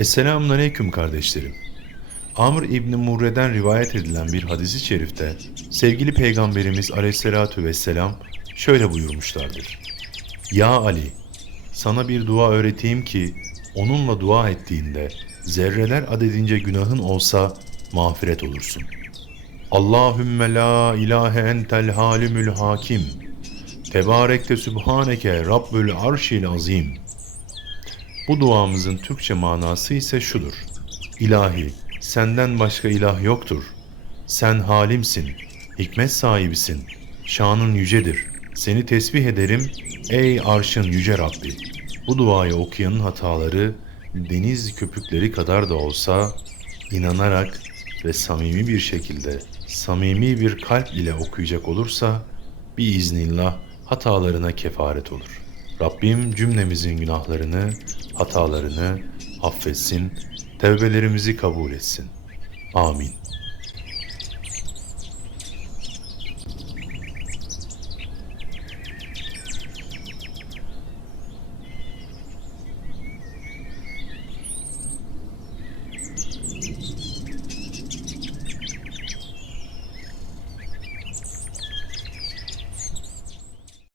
Esselamun Aleyküm kardeşlerim. Amr İbni Murre'den rivayet edilen bir hadisi şerifte sevgili Peygamberimiz Aleyhisselatü Vesselam şöyle buyurmuşlardır. Ya Ali, sana bir dua öğreteyim ki onunla dua ettiğinde zerreler adedince günahın olsa mağfiret olursun. Allahümme la ilahe entel halimül hakim. Tebarekte sübhaneke rabbül arşil azim. Bu duamızın Türkçe manası ise şudur. İlahi, senden başka ilah yoktur. Sen halimsin, hikmet sahibisin, şanın yücedir. Seni tesbih ederim, ey arşın yüce Rabbi. Bu duayı okuyanın hataları deniz köpükleri kadar da olsa inanarak ve samimi bir şekilde, samimi bir kalp ile okuyacak olursa biiznillah hatalarına kefaret olur. Rabbim cümlemizin günahlarını, hatalarını affetsin, tevbelerimizi kabul etsin. Amin.